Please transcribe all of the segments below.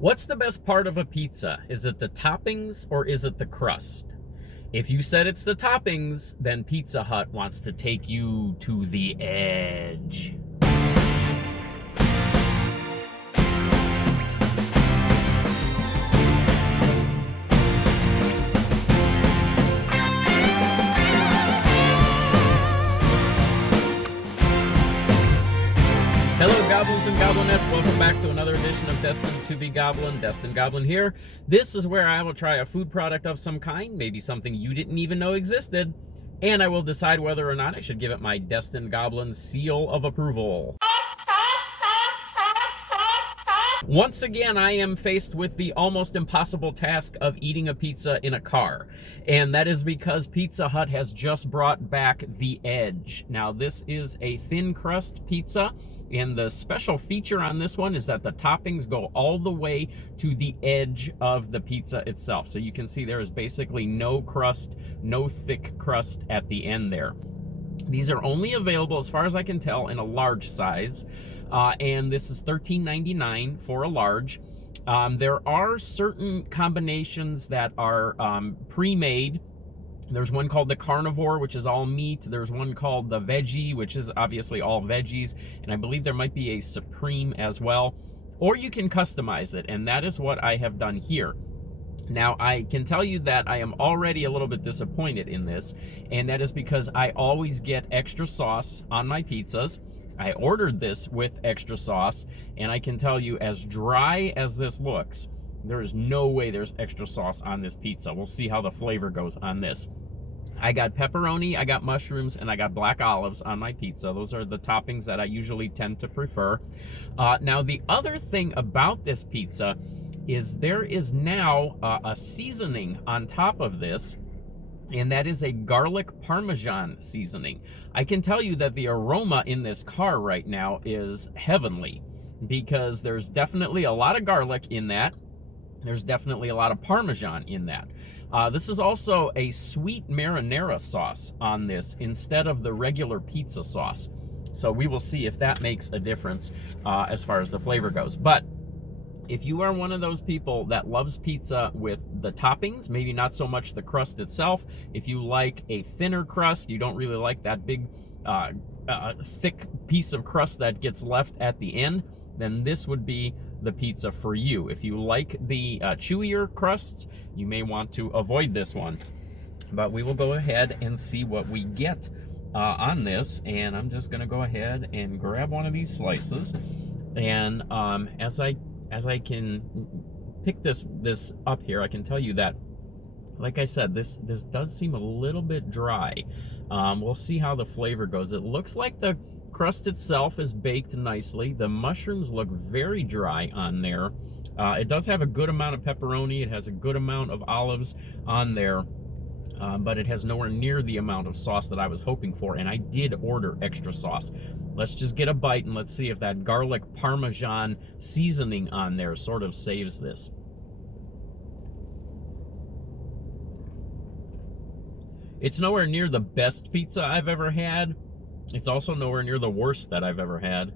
What's the best part of a pizza? Is it the toppings or is it the crust? If you said it's the toppings, then Pizza Hut wants to take you to the edge. Hello, goblins and goblinettes. Welcome back to another edition of Destined to be Goblin. Destined Goblin here. This is where I will try a food product of some kind, maybe something you didn't even know existed, and I will decide whether or not I should give it my Destined Goblin seal of approval. Once again, I am faced with the almost impossible task of eating a pizza in a car, and that is because Pizza Hut has just brought back the Edge. Now, this is a thin crust pizza, and the special feature on this one is that the toppings go all the way to the edge of the pizza itself. So you can see there is basically no crust, no thick crust at the end there. These are only available, as far as I can tell, in a large size. And this is $13.99 for a large. There are certain combinations that are pre-made. There's one called the carnivore, which is all meat. There's one called the veggie, which is obviously all veggies. And I believe there might be a supreme as well. Or you can customize it, and that is what I have done here. Now, I can tell you that I am already a little bit disappointed in this, and that is because I always get extra sauce on my pizzas. I ordered this with extra sauce, and I can tell you, as dry as this looks, there is no way there's extra sauce on this pizza. We'll see how the flavor goes on this. I got pepperoni, I got mushrooms, and I got black olives on my pizza. Those are the toppings that I usually tend to prefer. Now, the other thing about this pizza is there is now a seasoning on top of this, and that is a garlic Parmesan seasoning. I can tell you that the aroma in this car right now is heavenly, because there's definitely a lot of garlic in that. There's definitely a lot of Parmesan in that. This is also a sweet marinara sauce on this instead of the regular pizza sauce. So we will see if that makes a difference as far as the flavor goes. But if you are one of those people that loves pizza with the toppings, maybe not so much the crust itself, if you like a thinner crust, you don't really like that big, thick piece of crust that gets left at the end, then this would be the pizza for you. If you like the chewier crusts, you may want to avoid this one. But we will go ahead and see what we get on this, and I'm just going to go ahead and grab one of these slices, and as I can pick this up here, I can tell you that, like I said, this does seem a little bit dry. We'll see how the flavor goes. It looks like the crust itself is baked nicely. The mushrooms look very dry on there. It does have a good amount of pepperoni. It has a good amount of olives on there. But it has nowhere near the amount of sauce that I was hoping for, and I did order extra sauce. Let's just get a bite and let's see if that garlic Parmesan seasoning on there sort of saves this. It's nowhere near the best pizza I've ever had. It's also nowhere near the worst that I've ever had.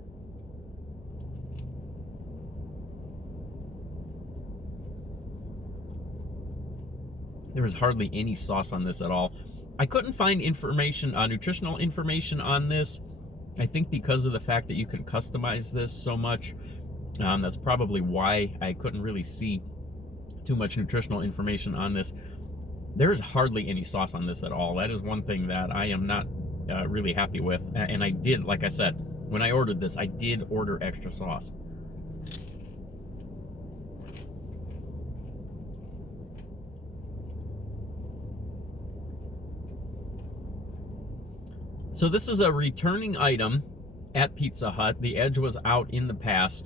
There is hardly any sauce on this at all. I couldn't find information, nutritional information on this. I think because of the fact that you can customize this so much, that's probably why I couldn't really see too much nutritional information on this. There is hardly any sauce on this at all. That is one thing that I am not really happy with. And I did, like I said, when I ordered this, I did order extra sauce. So this is a returning item at Pizza Hut. The Edge was out in the past.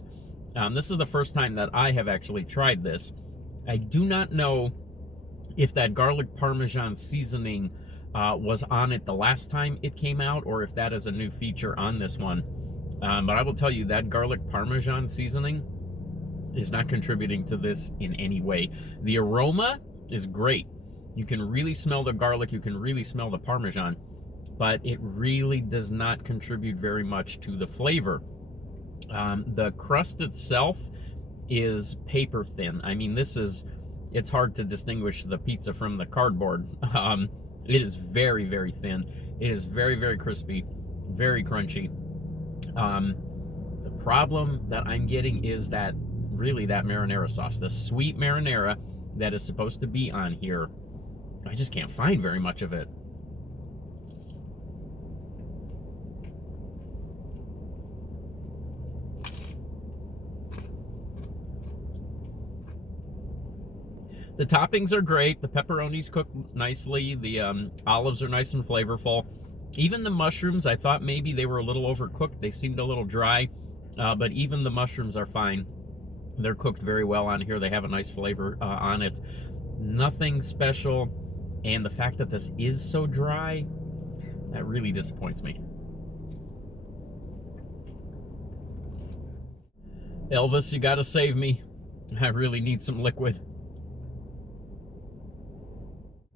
This is the first time that I have actually tried this. I do not know if that garlic Parmesan seasoning was on it the last time it came out, or if that is a new feature on this one. But I will tell you that garlic Parmesan seasoning is not contributing to this in any way. The aroma is great. You can really smell the garlic. You can really smell the Parmesan. But it really does not contribute very much to the flavor. The crust itself is paper thin. I mean, it's hard to distinguish the pizza from the cardboard. It is very, very thin. It is very, very crispy, very crunchy. The problem that I'm getting is that marinara sauce, the sweet marinara that is supposed to be on here. I just can't find very much of it. The toppings are great. The pepperonis cook nicely. The olives are nice and flavorful. Even the mushrooms, I thought maybe they were a little overcooked. They seemed a little dry, but even the mushrooms are fine. They're cooked very well on here. They have a nice flavor on it. Nothing special. And the fact that this is so dry, that really disappoints me. Elvis, you gotta save me. I really need some liquid.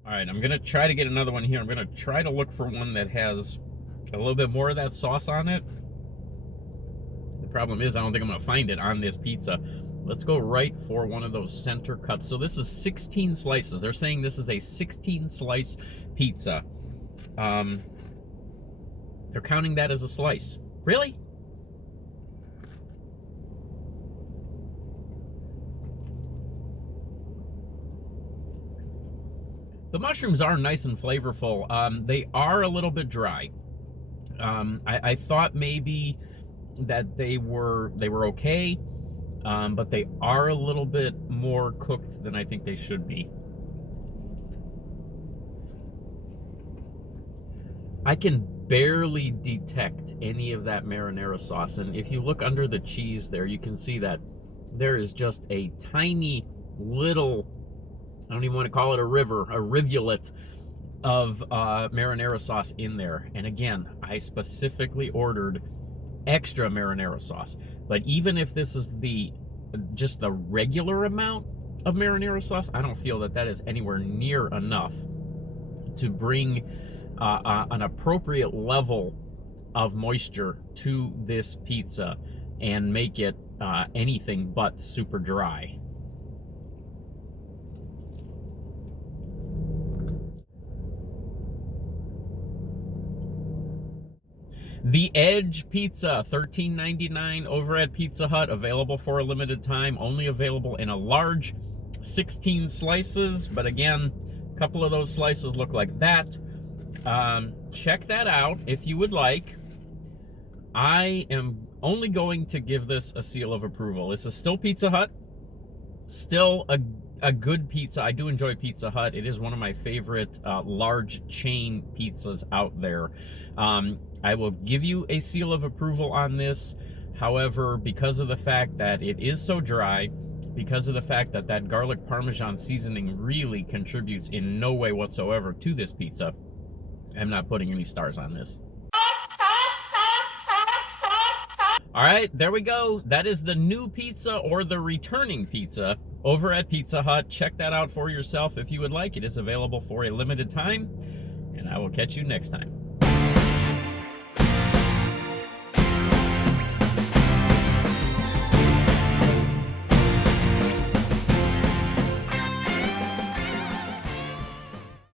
All right, I'm gonna try to get another one here. I'm gonna try to look for one that has a little bit more of that sauce on it. The problem is I don't think I'm gonna find it on this pizza. Let's go right for one of those center cuts. So this is 16 slices. They're saying this is a 16 slice pizza. They're counting that as a slice. Really? The mushrooms are nice and flavorful. They are a little bit dry. I thought maybe that they were okay, but they are a little bit more cooked than I think they should be. I can barely detect any of that marinara sauce, and if you look under the cheese there, you can see that there is just a tiny little, I don't even want to call it a river, a rivulet of marinara sauce in there. And again, I specifically ordered extra marinara sauce. But even if this is just the regular amount of marinara sauce, I don't feel that that is anywhere near enough to bring an appropriate level of moisture to this pizza and make it anything but super dry. The Edge Pizza, $13.99 over at Pizza Hut, available for a limited time, only available in a large 16 slices, but again, a couple of those slices look like that. Check that out if you would like. I am only going to give this a seal of approval. This is still Pizza Hut, still a good pizza. I do enjoy Pizza Hut. It is one of my favorite large chain pizzas out there. I will give you a seal of approval on this. However, because of the fact that it is so dry, because of the fact that that garlic Parmesan seasoning really contributes in no way whatsoever to this pizza, I'm not putting any stars on this. All right, there we go. That is the new pizza, or the returning pizza, over at Pizza Hut. Check that out for yourself if you would like. It is available for a limited time, and I will catch you next time.